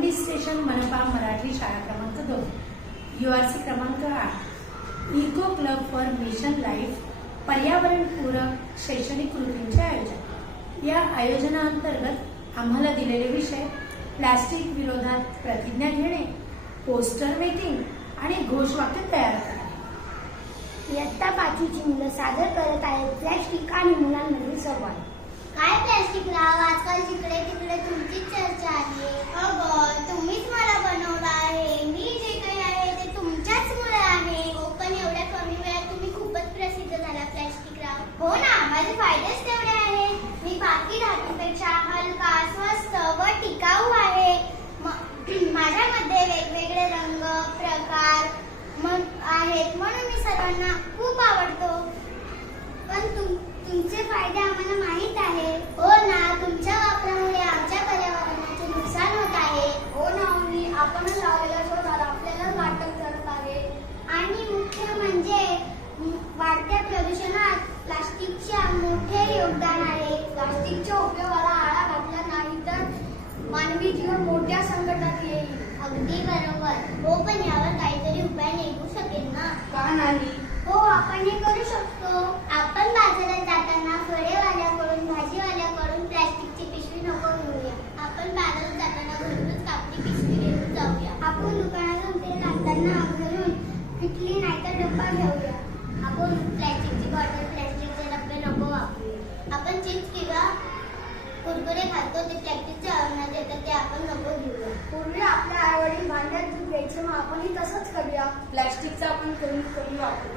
Bhiwandi station मनपा मराठी शाळा क्रमांक दोन. यू आर सी क्रमांक आठ. Eco club for mission life पर्यावरणपूरक शैक्षणिक कृतींचे आयोजन. या आयोजनाअंतर्गत आम्हाला दिलेले विषय प्लास्टिक विरोधात प्रतिज्ञा घेणे पोस्टर मेकिंग आणि घोषवाक्य तयार करणे. इयत्ता पाचवीची मुलं सादर करत आहेत प्लॅस्टिक आणि मुलांमधील संवाद. काय प्लॅस्टिक राव आजकाल जिकडे तिकडे तुमचीच चर्चा आहे अगं तुम्हीच मला बनवलं आहे मी जे काही आहे ते तुमच्याच मुळे आहे हो पण एवढ्या कमी वेळात तुम्ही खूपच प्रसिद्ध झाला प्लॅस्टिक राव हो ना माझे फायदेच तेवढे आहेत. मी बाकी धातूपेक्षा हलका स्वस्त व टिकाऊ आहे. म- माझ्यामध्ये वेगवेगळे रंग प्रकार आहेत. म्हणून मी सर्वांना खूप आवडतो. पण तुम तुमचे फायदे आम्हाला माहीत आहे हो ना तुमच्या वापरामुळे आमच्या पर्यावरणाचे नुकसान होत आहे हो ना मी आपणच लावलेल्या शोधाला आपल्याला वाटप करत आहे आणि मुख्य म्हणजे म, वाढत्या प्रदूषणात प्लास्टिकचे मोठे योगदान आहे. प्लास्टिकच्या उपयोगाला आळा घातला नाही तर मानवी जीवन मोठ्या संकटात येईल. अगदी बरोबर. हो पण यावर काहीतरी उपाय निघू शकेल ना? का नाही? हो आपण हे करू शकतो. आपण बाजारात जाताना फळेवाल्याकडून भाजीवाल्याकडून प्लॅस्टिकची पिशवी नको घेऊया. आपण बाजारात जाताना घरूनच कापडी पिशवी घेऊन जाऊया. आपण दुकानातून तेल आणताना घरून पिटली नाहीतर डब्बा घेऊया. आपण प्लॅस्टिकची बॉटल प्लॅस्टिकचे डब्बे नको वापरूया आपण चिप्स किंवा कुरकुरे खातो ते प्लॅस्टिकच्या आवरणात येतात ते आपण नको घेऊया पूर्वी आपल्या आई वडील भांड्यात दूध घ्यायचे मग आपणही तसंच करूया. प्लॅस्टिकचा आपण कमी कमी वापर